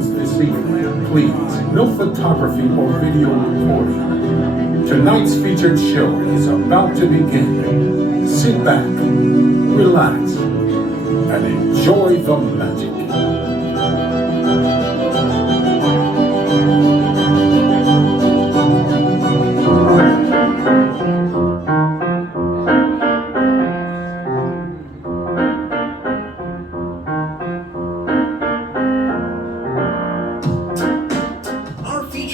performance this evening, please, no photography or video recording. Tonight's featured show is about to begin. Sit back, relax, and enjoy the magic.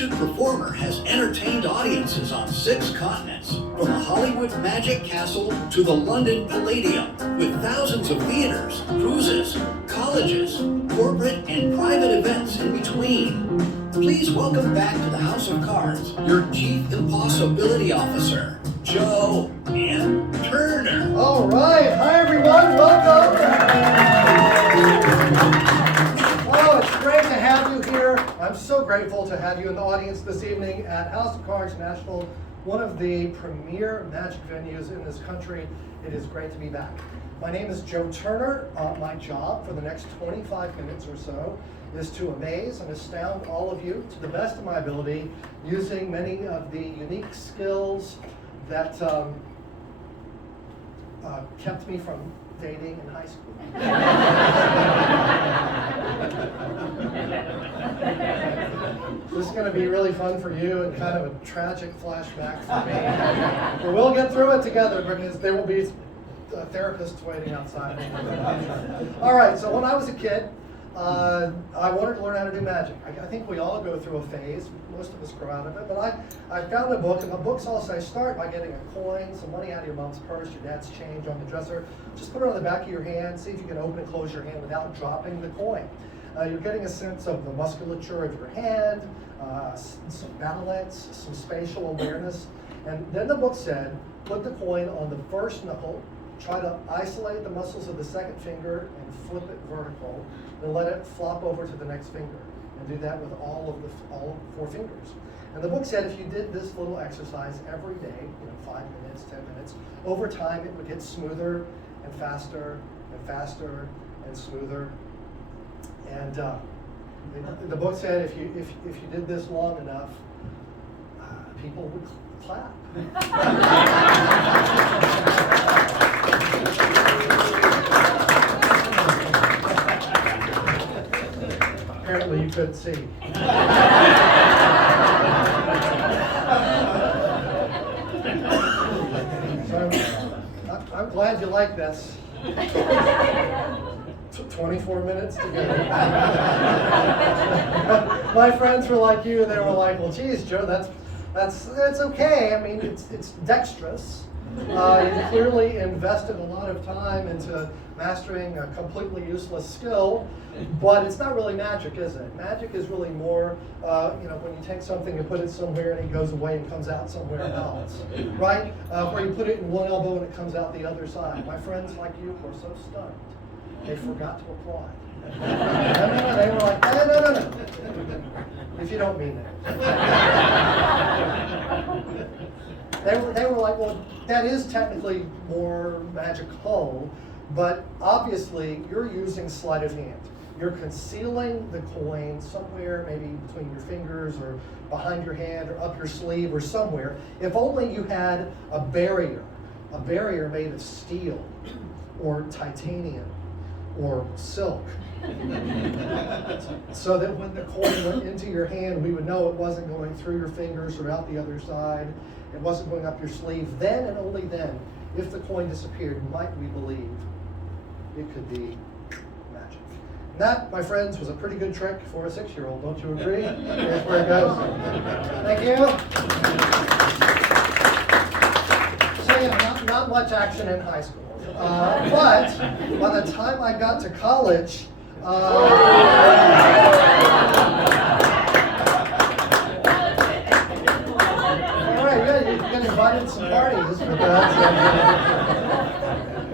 Performer has entertained audiences on 6 continents, from the Hollywood Magic Castle to the London Palladium, with thousands of theaters, cruises, colleges, corporate and private events in between. Please welcome back to the House of Cards your Chief Impossibility Officer, Joe Ann Turner. All right, hi everyone, welcome. Oh, it's great to have you here. I'm so grateful to have you in the audience this evening at House of Cards Nashville, one of the premier magic venues in this country. It is great to be back. My name is Joe Turner. My job for the next 25 minutes or so is to amaze and astound all of you to the best of my ability, using many of the unique skills that kept me from dating in high school. This is going to be really fun for you and kind of a tragic flashback for me. But we'll get through it together because there will be therapists waiting outside. All right, so when I was a kid, I wanted to learn how to do magic. I think we all go through a phase. Most of us grow out of it. But I found a book, and the books all say start by getting a coin, some money out of your mom's purse, your dad's change on the dresser. Just put it on the back of your hand. See if you can open and close your hand without dropping the coin. You're getting a sense of the musculature of your hand, some balance, some spatial awareness. And then the book said, put the coin on the first knuckle, try to isolate the muscles of the second finger and flip it vertical, and let it flop over to the next finger. And do that with all 4 fingers. And the book said if you did this little exercise every day, 5 minutes, 10 minutes, over time it would get smoother and faster and faster and smoother. And the book said if you did this long enough, people would clap. Apparently you couldn't see. So I'm glad you like this. 24 minutes together. My friends were like you. They were like, "Well, geez, Joe, that's okay. I mean, it's dexterous. You clearly invested a lot of time into mastering a completely useless skill, but it's not really magic, is it? Magic is really more, when you take something and put it somewhere and it goes away and comes out somewhere else, right? Where you put it in one elbow and it comes out the other side. My friends like you were so stunned. They forgot to applaud. No, they were like, no. If you don't mean it. They were like, well, that is technically more magical, but obviously you're using sleight of hand. You're concealing the coin somewhere, maybe between your fingers or behind your hand or up your sleeve or somewhere. If only you had a barrier made of steel or titanium or silk, so that when the coin went into your hand, we would know it wasn't going through your fingers or out the other side. It wasn't going up your sleeve. Then and only then, if the coin disappeared, might we believe it could be magic. And that, my friends, was a pretty good trick for a 6-year-old. Don't you agree? That's where it goes. Thank you. So, not much action in high school. But by the time I got to college, all right, yeah, you get invited to some parties.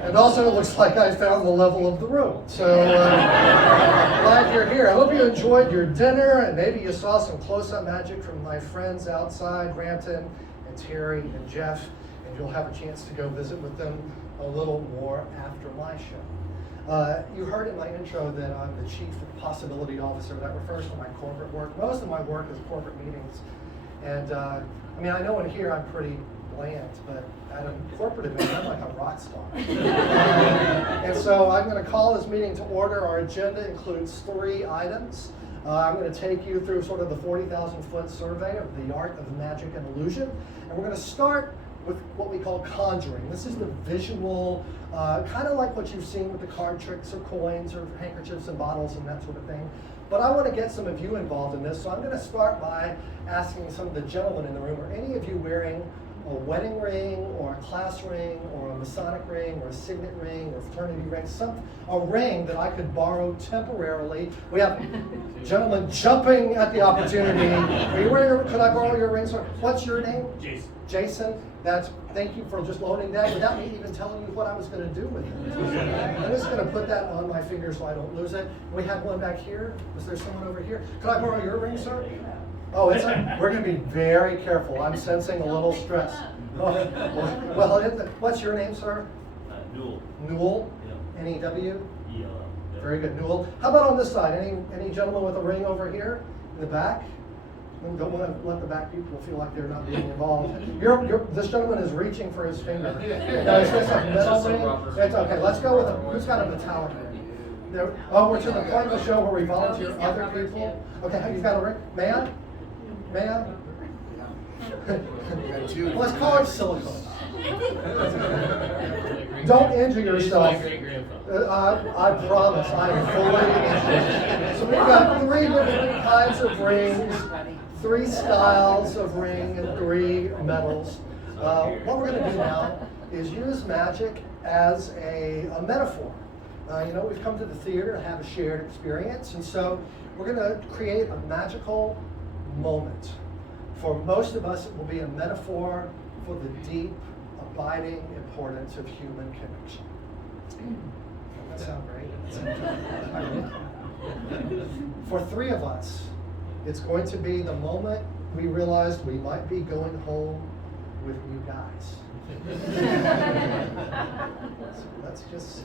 And also, it looks like I found the level of the room. So glad you're here. I hope you enjoyed your dinner, and maybe you saw some close-up magic from my friends outside, Rampton and Terry and Jeff, and you'll have a chance to go visit with them a little more after my show. You heard in my intro that I'm the Chief Possibility Officer. That refers to my corporate work. Most of my work is corporate meetings. And I mean, I know in here I'm pretty bland, but at a corporate event, I'm like a rock star. And so I'm going to call this meeting to order. Our agenda includes 3 items. I'm going to take you through sort of the 40,000-foot survey of the art of magic and illusion. And we're going to start with what we call conjuring. This is the visual, kind of like what you've seen with the card tricks or coins or handkerchiefs and bottles and that sort of thing. But I want to get some of you involved in this, so I'm going to start by asking some of the gentlemen in the room, are any of you wearing a wedding ring or a class ring or a Masonic ring or a signet ring or a fraternity ring, a ring that I could borrow temporarily? We have gentlemen jumping at the opportunity. Are you wearing could I borrow your ring, sir? What's your name? Jason. Jason, thank you for just loaning that without me even telling you what I was going to do with it. I'm just going to put that on my finger so I don't lose it. We had one back here. Was there someone over here? Could I borrow your ring, sir? Oh, we're going to be very careful. I'm sensing a little stress. Oh, well, what's your name, sir? Newell. Newell? Yeah. N-E-W? E-L-L. Very good, Newell. How about on this side? Any gentleman with a ring over here in the back? Don't want to let the back people feel like they're not being involved. This gentleman is reaching for his finger. Now, is this a metal ring? It's okay. Let's go with who's got a metallic ring? Oh, we're to the part of the show where we volunteer other people. Okay, you've got a ring. May I? May I? Let's call it silicone. Don't injure yourself. I promise, I am fully interested. So we've got 3 different kinds of rings, 3 styles of ring, and 3 metals. What we're going to do now is use magic as a metaphor. We've come to the theater to have a shared experience, and so we're going to create a magical moment. For most of us, it will be a metaphor for the deep, abiding importance of human connection. Doesn't that sound great? For 3 of us, it's going to be the moment we realized we might be going home with you guys. So let's just see.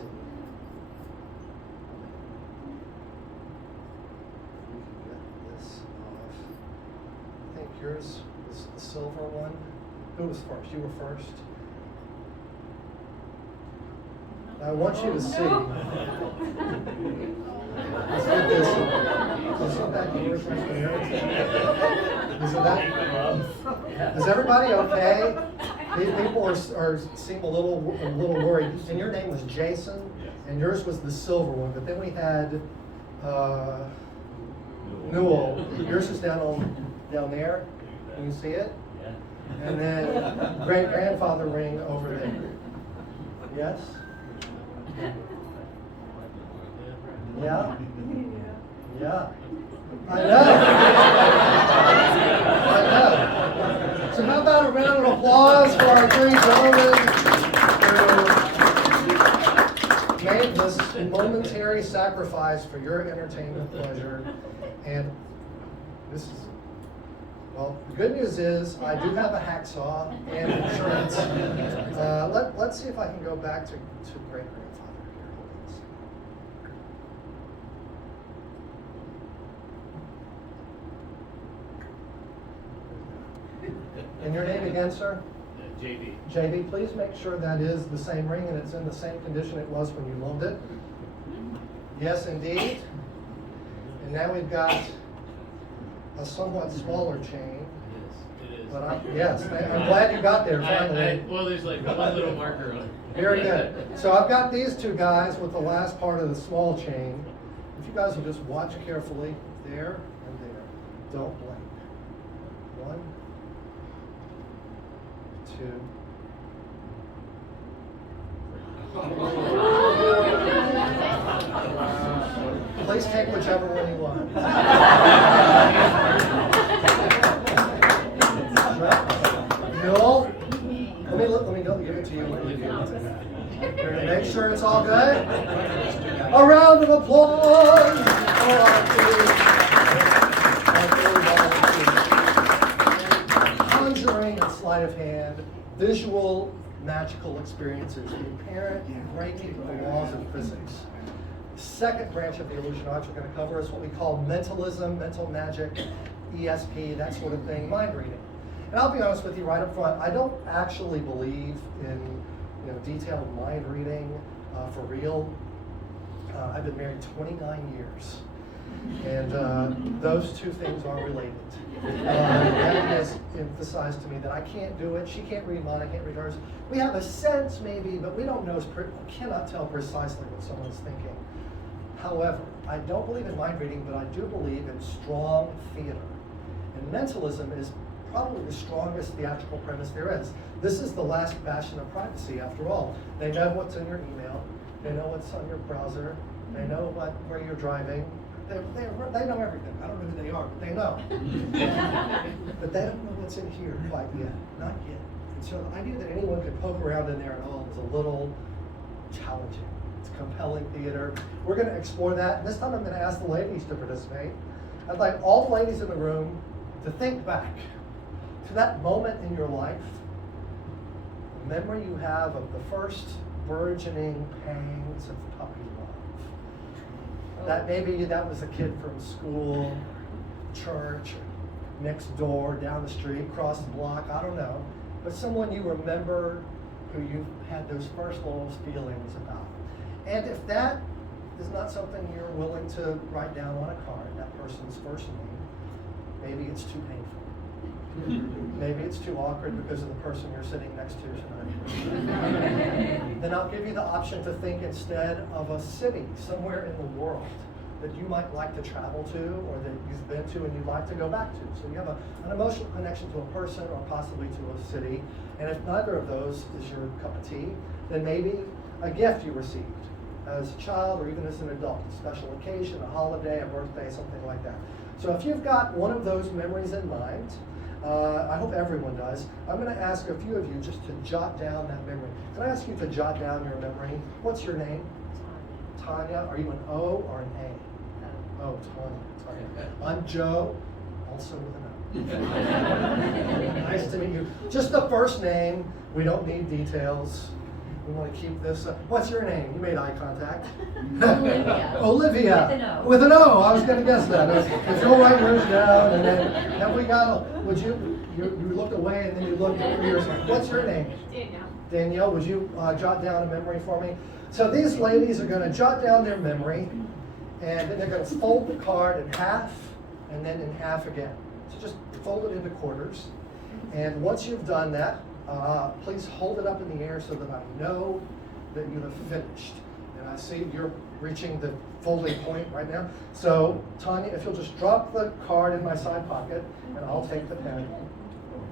I think yours was the silver one. Who was first? You were first. I want you to see. Let's get this. Is it back here? Is it that? Is everybody okay? People seem a little worried. And your name was Jason, and yours was the silver one. But then we had Newell. Yours is down there. Can you see it? Yeah. And then great-grandfather ring over there. Yes? Yeah? Yeah. I know. I know. So how about a round of applause for our 3 gentlemen who made this momentary sacrifice for your entertainment pleasure. And this is, well, the good news is I do have a hacksaw and insurance. Let's see if I can go back to great-grandfather here. Hold on a second. And your name again, sir? JB. JB, please make sure that is the same ring and it's in the same condition it was when you loaned it. Yes, indeed. And now we've got a somewhat smaller chain. It is. But I'm glad you got there finally. Well, there's like one little marker on it. Very good. So I've got these 2 guys with the last part of the small chain. If you guys will just watch carefully, there and there. Don't blink. 1, 2. Please take whichever one you want. Bill, let me go give it to you. We're gonna make sure it's all good. A round of applause for our team. Conjuring and sleight of hand, visual magical experiences, the apparent breaking of the laws of physics. The second branch of the illusion arts we're going to cover is what we call mentalism, mental magic, ESP, that sort of thing, mind reading. And I'll be honest with you right up front, I don't actually believe in detailed mind reading for real. I've been married 29 years, and those two things are related. That has emphasized to me that I can't do it. She can't read mine, I can't read hers. We have a sense maybe, but we don't know, cannot tell precisely what someone's thinking. However, I don't believe in mind reading, but I do believe in strong theater. And mentalism is probably the strongest theatrical premise there is. This is the last bastion of privacy, after all. They know what's in your email. They know what's on your browser. They know where you're driving. They know everything. I don't know who they are, but they know. But they don't know what's in here quite yet. Not yet. And so the idea that anyone could poke around in there at all is a little challenging. It's compelling theater. We're going to explore that. This time I'm going to ask the ladies to participate. I'd like all the ladies in the room to think back to that moment in your life, the memory you have of the first burgeoning pangs of puppy love. That maybe that was a kid from school, church, next door, down the street, across the block, I don't know. But someone you remember who you had those first little feelings about. And if that is not something you're willing to write down on a card, that person's first name, maybe it's too painful. Maybe it's too awkward because of the person you're sitting next to tonight. Then I'll give you the option to think instead of a city somewhere in the world that you might like to travel to or that you've been to and you'd like to go back to. So you have an emotional connection to a person or possibly to a city. And if neither of those is your cup of tea, then maybe a gift you received as a child or even as an adult, a special occasion, a holiday, a birthday, something like that. So if you've got one of those memories in mind, I hope everyone does, I'm going to ask a few of you just to jot down that memory. Can I ask you to jot down your memory? What's your name? Tanya. Are you an O or an A? Oh, Tanya. I'm Joe, also with an O. Nice to meet you. Just the first name. We don't need details. We want to keep this. What's your name? You made eye contact. Olivia. Olivia. With an O. With an O. I was going to guess that. If you'll write yours down, and then we got. Would you looked away and then you looked at yours. What's your name? Danielle. Danielle, would you jot down a memory for me? So these ladies are going to jot down their memory, and then they're going to fold the card in half, and then in half again. So just fold it into quarters. And once you've done that, please hold it up in the air so that I know that you have finished. And I see you're reaching the folding point right now. So Tanya, if you'll just drop the card in my side pocket, and I'll take the pen.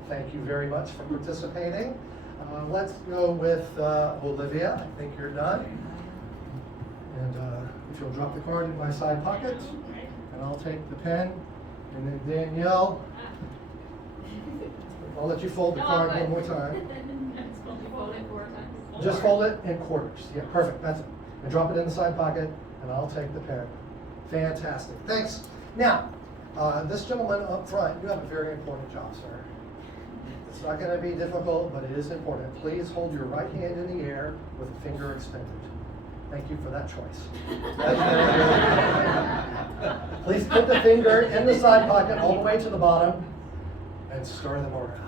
Thank you very much for participating. Let's go with Olivia. I think you're done. And if you'll drop the card in my side pocket, and I'll take the pen. And then Danielle, I'll let you fold the card one more time. Just fold it in quarters. Yeah, perfect. That's it. And drop it in the side pocket, and I'll take the pen. Fantastic. Thanks. Now, this gentleman up front, you have a very important job, sir. It's not going to be difficult, but it is important. Please hold your right hand in the air with a finger extended. Thank you for that choice. Please put the finger in the side pocket all the way to the bottom and stir them around.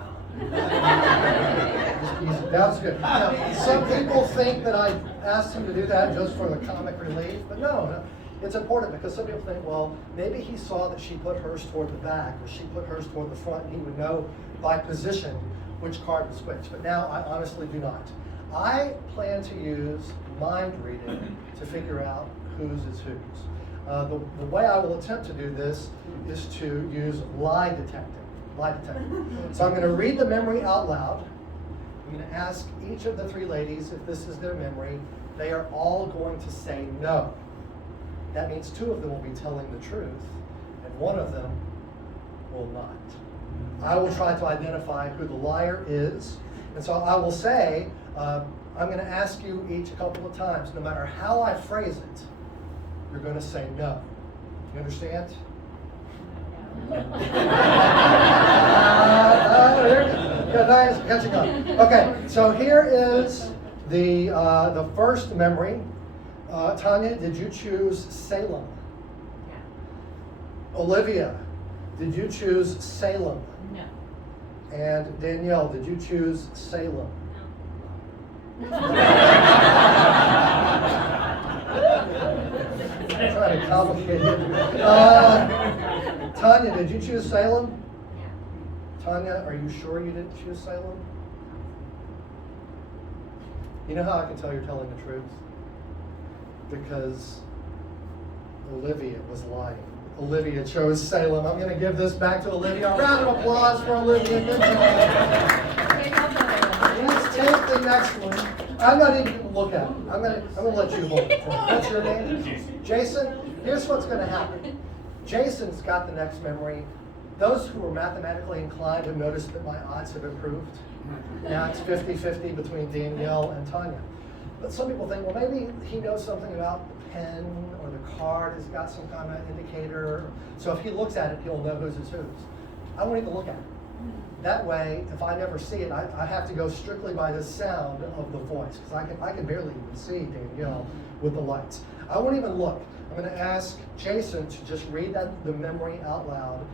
That's good. Now, some people think that I asked him to do that just for the comic relief, but no. It's important because some people think, well, maybe he saw that she put hers toward the back or she put hers toward the front, and he would know by position which card was which. But now I honestly do not. I plan to use mind reading to figure out whose is whose. The way I will attempt to do this is to use lie detecting. So I'm going to read the memory out loud. I'm going to ask each of the three ladies if this is their memory. They are all going to say no. That means two of them will be telling the truth, and one of them will not. I will try to identify who the liar is, and so I will say, I'm going to ask you each a couple of times, no matter how I phrase it, you're going to say no. You understand? guys, catching up. Okay, so here is the first memory. Tanya, did you choose Salem? Yeah. Olivia, did you choose Salem? No. And Danielle, did you choose Salem? That's kind of complicated. Tanya, did you choose Salem? Yeah. Tanya, are you sure you didn't choose Salem? You know how I can tell you're telling the truth? Because Olivia was lying. Olivia chose Salem. I'm going to give this back to Olivia. A round of applause for Olivia. Good job. Let's take the next one. I'm not even going to look at it. I'm going to let you hold it. What's your name? Jason. Here's what's going to happen. Jason's got the next memory. Those who are mathematically inclined have noticed that my odds have improved. Now it's 50-50 between Danielle and Tanya. But some people think, well, maybe he knows something about the pen or the card has got some kind of indicator. So if he looks at it, he'll know whose is whose. I won't even look at it. That way, if I never see it, I have to go strictly by the sound of the voice, because I can barely even see Danielle with the lights. I won't even look. I'm going to ask Jason to just read the memory out loud,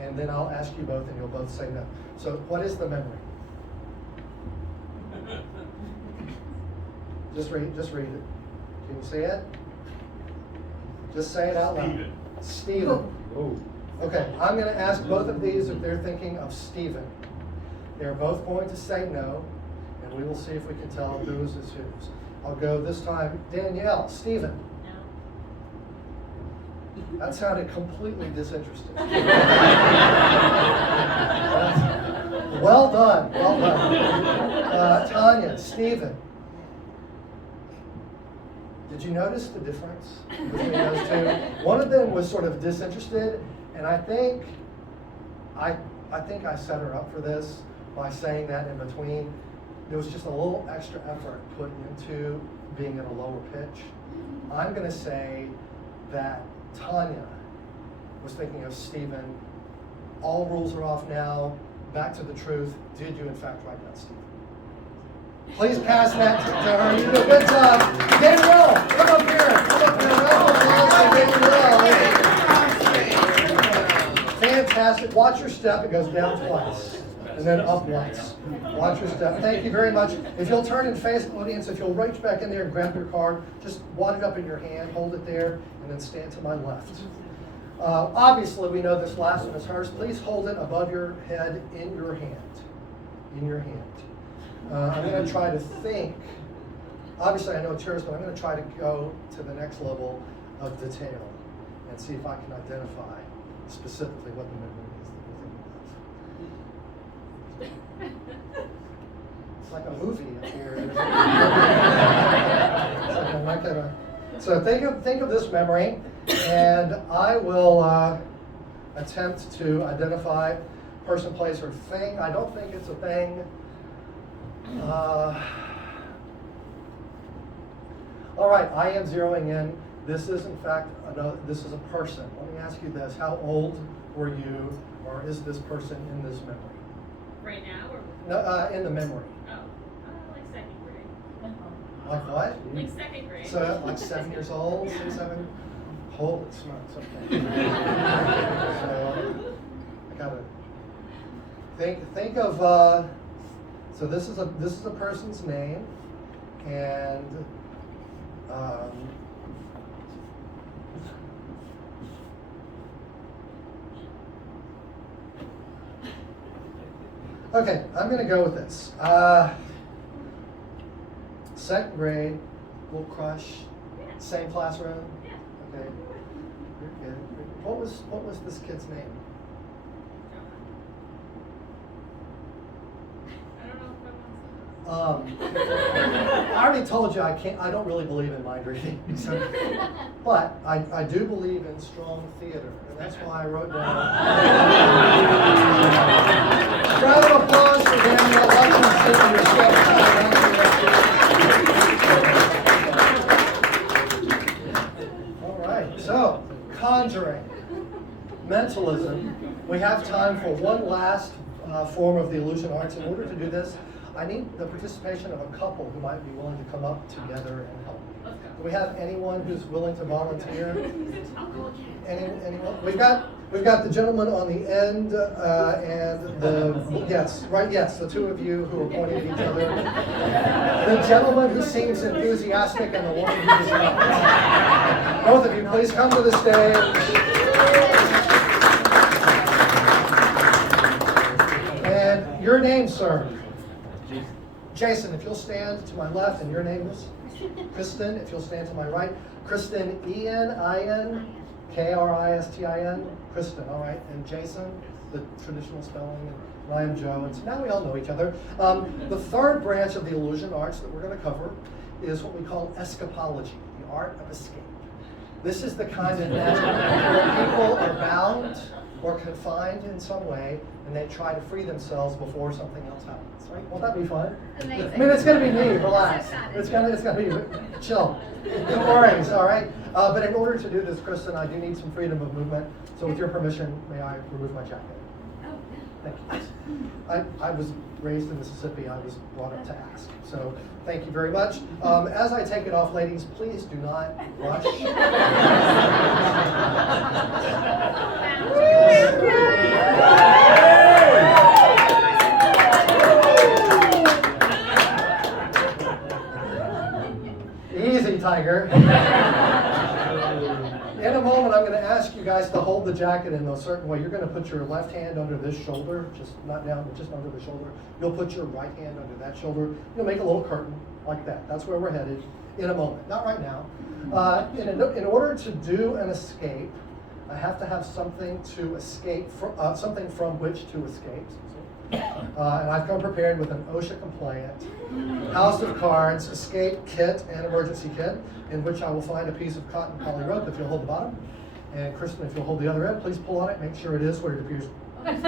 and then I'll ask you both, and you'll both say no. So what is the memory? Just read it. Can you see it? Just say it out loud. Stephen. Oh. Okay, I'm going to ask both of these if they're thinking of Stephen. They're both going to say no, and we will see if we can tell whose is whose. I'll go this time. Danielle, Stephen. No. That sounded completely disinterested. Well done. Tanya, Stephen. Did you notice the difference between those two? One of them was sort of disinterested, and I think I set her up for this by saying that in between. There was just a little extra effort put into being in a lower pitch. I'm going to say that Tanya was thinking of Stephen. All rules are off now. Back to the truth. Did you in fact write down Stephen? Please pass that to her. You did a good job. Danielle, come up here. Fantastic. Watch your step. It goes down twice and then up once. Watch your step. Thank you very much. If you'll turn and face the audience, if you'll reach back in there and grab your card, just wad it up in your hand, hold it there, and then stand to my left. Obviously, we know this last one is hers. Please hold it above your head in your hand. In your hand. I'm going to try to think. Obviously, I know it's yours, but I'm going to try to go to the next level of detail and see if I can identify specifically what the memory is that you're thinking of. It's like a movie up here. So think of this memory, and I will attempt to identify person, place, or thing. I don't think it's a thing. All right, I am zeroing in. This is, in fact, this is a person. Let me ask you this. How old were you, or is this person in this memory? Right now, or? No, in the memory. Oh, like second grade. Like what? Like second grade. So, like 7 years old, 6, 7? Holy smokes, okay. So, I gotta think of, so this is a person's name, and okay, I'm going to go with this. Second grade, little crush, Yeah. same classroom. Yeah. Okay, you're good. What was this kid's name? I don't know if I I already told you I don't really believe in mind reading. So, but I do believe in strong theater, and that's why I wrote down. Round of applause for Danielle. Watch him sit in your seat. All right, so conjuring, mentalism. We have time for one last form of the illusion arts. In order to do this, I need the participation of a couple who might be willing to come up together and help me. Let's go. Do we have anyone who's willing to volunteer? I'll go again. Anyone? We've got the gentleman on the end and the yes, the two of you who are pointing at each other. The gentleman who seems enthusiastic and the woman who is not. Both of you, please come to the stage. And your name, sir? Jason, if you'll stand to my left, and your name is? Kristen, if you'll stand to my right. Kristen, E-N-I-N, K-R-I-S-T-I-N, Kristen, all right. And Jason, the traditional spelling, and I am Joe, and so now we all know each other. The third branch of the illusion arts that we're going to cover is what we call escapology, the art of escape. This is the kind of magic where people are bound or confined in some way, and they try to free themselves before something else happens. Right? Won't that be fun? Amazing. I mean, it's going to be me. Relax. It's going to be chill. No worries. All right. But in order to do this, Kristen, I do need some freedom of movement. So, with your permission, may I remove my jacket? Oh, Thank you. I was raised in Mississippi. I was brought up to ask. So, thank you very much. As I take it off, ladies, please do not rush. Easy, Tiger. In a moment, I'm going to ask you guys to hold the jacket in a certain way. You're going to put your left hand under this shoulder, just not down, but just under the shoulder. You'll put your right hand under that shoulder. You'll make a little curtain like that. That's where we're headed in a moment. Not right now. In order to do an escape, I have to have something to escape from, something from which to escape. And I've come prepared with an OSHA compliant house of cards escape kit and emergency kit, in which I will find a piece of cotton poly rope if you'll hold the bottom, and Kristen, if you'll hold the other end, please pull on it, make sure it is what it appears. It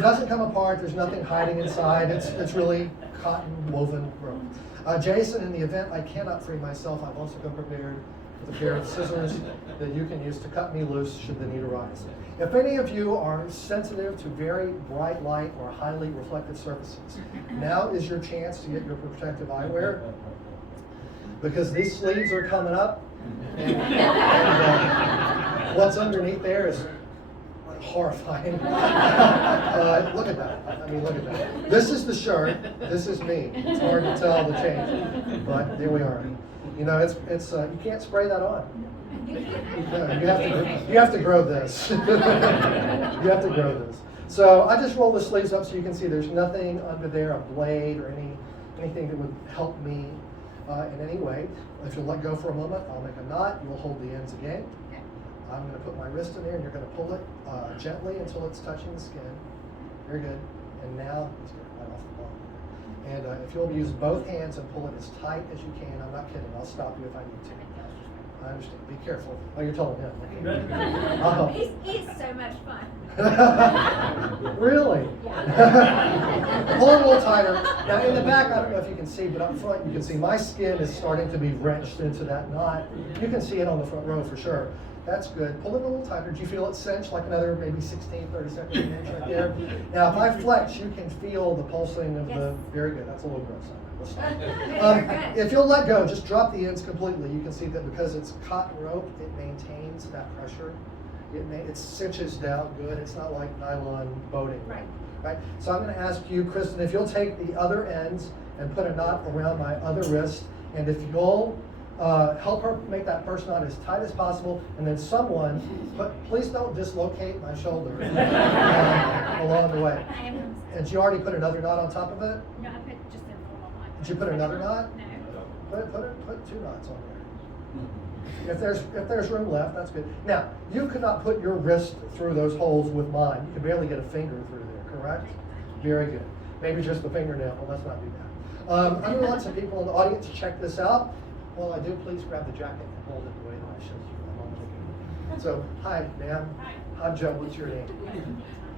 doesn't come apart. There's nothing hiding inside. It's really cotton woven rope. Jason, in the event I cannot free myself, I've also come prepared with a pair of scissors that you can use to cut me loose should the need arise. If any of you are sensitive to very bright light or highly reflective surfaces, now is your chance to get your protective eyewear, because these sleeves are coming up, and what's underneath there is horrifying. Look at that. I mean, look at that. This is the shirt. This is me. It's hard to tell the change, but there we are. You know, it's you can't spray that on. No, you have to grow this. You have to grow this. So I just roll the sleeves up so you can see there's nothing under there, a blade or anything that would help me in any way. If you'll let go for a moment, I'll make a knot. You'll hold the ends again. I'm going to put my wrist in there, and you're going to pull it gently until it's touching the skin. Very good. And now, let's get it right off the ball. And if you'll use both hands and pull it as tight as you can, I'm not kidding, I'll stop you if I need to. I understand. Be careful. Oh, you're telling him. I'll help. He's so much fun. Really? Yeah. Pull it a little tighter. Now in the back, I don't know if you can see, but up front you can see my skin is starting to be wrenched into that knot. You can see it on the front row for sure. That's good. Pull it a little tighter. Do you feel it cinch like another maybe 16, 32nd inch right there? Now if I flex, you can feel the pulsing of the, very good. That's a little gross. Let's stop. If you'll let go, just drop the ends completely. You can see that because it's cotton rope, it maintains that pressure. It cinches down good. It's not like nylon boating. Right? So I'm going to ask you, Kristen, if you'll take the other ends and put a knot around my other wrist, and if you'll help her make that first knot as tight as possible, and then someone, please don't dislocate my shoulder along the way. And you already put another knot on top of it? No, I put just a normal one. Did you put another knot? No. Put two knots on there. If there's room left, that's good. Now, you could not put your wrist through those holes with mine. You can barely get a finger through there, correct? Very good. Maybe just the fingernail. Well, let's not do that. I'm going to let some people in the audience check this out. While I do, please grab the jacket and hold it the way that I showed you a moment ago. So, hi, ma'am. Hi. I'm Joe. What's your name?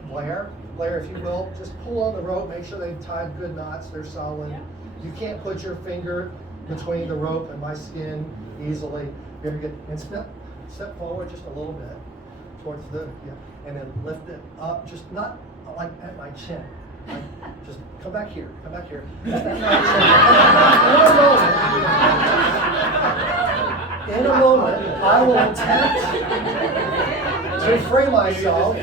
Blair. Blair, if you will, just pull on the rope. Make sure they've tied good knots. They're solid. You can't put your finger between the rope and my skin easily. Very good. And step forward just a little bit towards the, and then lift it up, just not like at my chin. Like, just come back here, come back here. Just at my chin. In a moment, I will attempt to free myself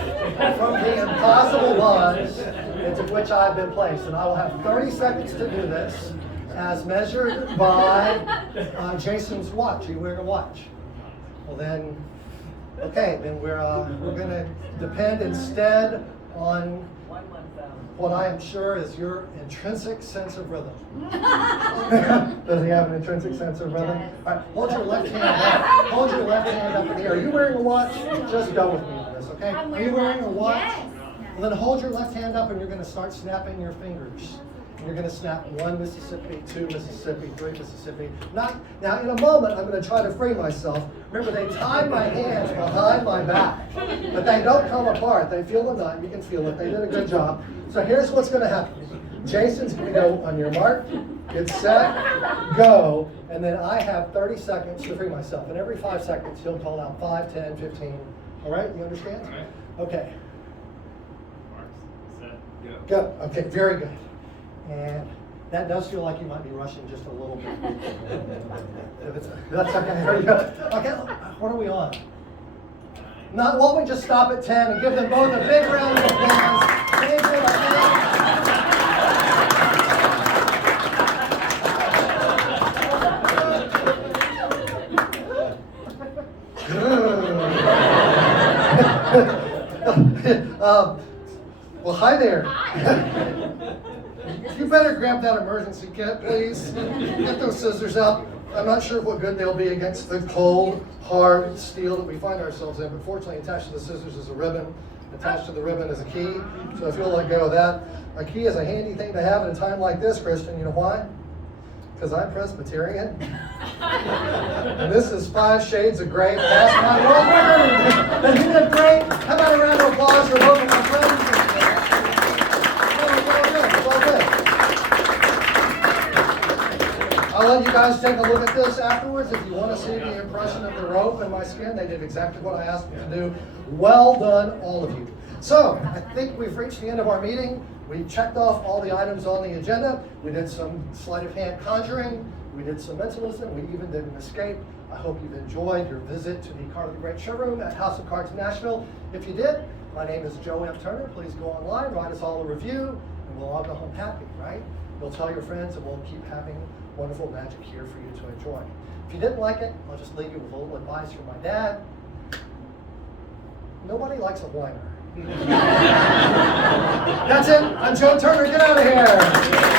from the impossible bonds into which I've been placed. And I will have 30 seconds to do this, as measured by Jason's watch. Are you wearing a watch? Well then, okay, then we're going to depend instead on what I am sure is your intrinsic sense of rhythm. Does he have an intrinsic sense of rhythm? All right, hold your left hand up. Hold your left hand up in the air. Are you wearing a watch? Just go with me on this, okay? Are you wearing a watch? Yes. Well, then hold your left hand up and you're going to start snapping your fingers. You're going to snap 1 Mississippi, 2 Mississippi, 3 Mississippi. Now, in a moment, I'm going to try to free myself. Remember, they tied my hands behind my back, but they don't come apart. They feel the knot. You can feel it. They did a good job. So here's what's going to happen. Jason's going to go on your mark, get set, go, and then I have 30 seconds to free myself. And every 5 seconds, he'll call out 5, 10, 15. All right? You understand? All right. Okay. Marks, set, go. Go. Okay, very good. And that does feel like you might be rushing just a little bit. That's okay. There you go. Okay, what are we on? Not, why don't we just stop at 10 and give them both a big round of applause. Thank you. Well, hi there. You better grab that emergency kit, please. Get those scissors out. I'm not sure what good they'll be against the cold, hard steel that we find ourselves in, but fortunately attached to the scissors is a ribbon. Attached to the ribbon is a key, so if you'll let go of that. A key is a handy thing to have at a time like this, Christian. You know why? Because I'm Presbyterian. And this is 5 Shades of Grey past my world. And he did great. How about a round of applause for both of my friends? I'll let you guys take a look at this afterwards if you want to see the impression of the rope in my skin. They did exactly what I asked them to do. Well done, all of you. So, I think we've reached the end of our meeting. We checked off all the items on the agenda. We did some sleight of hand conjuring. We did some mentalism. We even did an escape. I hope you've enjoyed your visit to the Carter the Great showroom at House of Cards Nashville. If you did, my name is Joe M. Turner. Please go online, write us all a review, and we'll all go home happy, right? You'll tell your friends, and we'll keep having wonderful magic here for you to enjoy. If you didn't like it, I'll just leave you with a little advice from my dad. Nobody likes a whiner. That's it. I'm Joe Turner. Get out of here.